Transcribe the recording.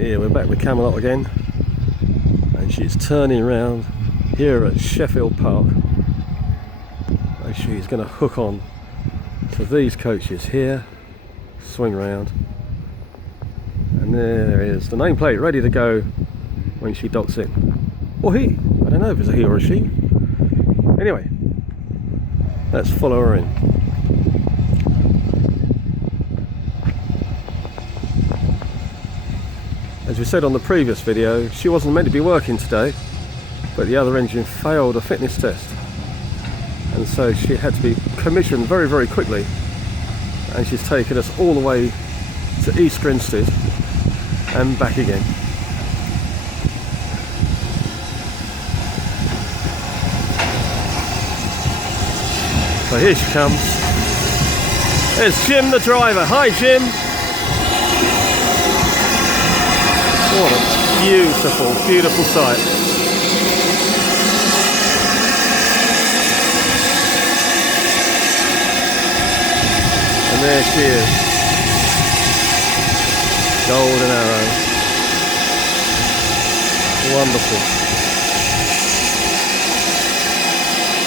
Here we're back with Camelot again, and she's turning around here at Sheffield Park. And she's going to hook on to these coaches here, swing round, and there is the nameplate ready to go when she docks in. Or he, I don't know if it's a he or a she. Anyway, let's follow her in. As we said on the previous video, she wasn't meant to be working today, but the other engine failed a fitness test, and so she had to be commissioned very, very quickly, and she's taken us all the way to East Grinstead and back again. So here she comes. There's Jim the driver. Hi Jim! What a beautiful, beautiful sight. And there she is. Golden arrow. Wonderful.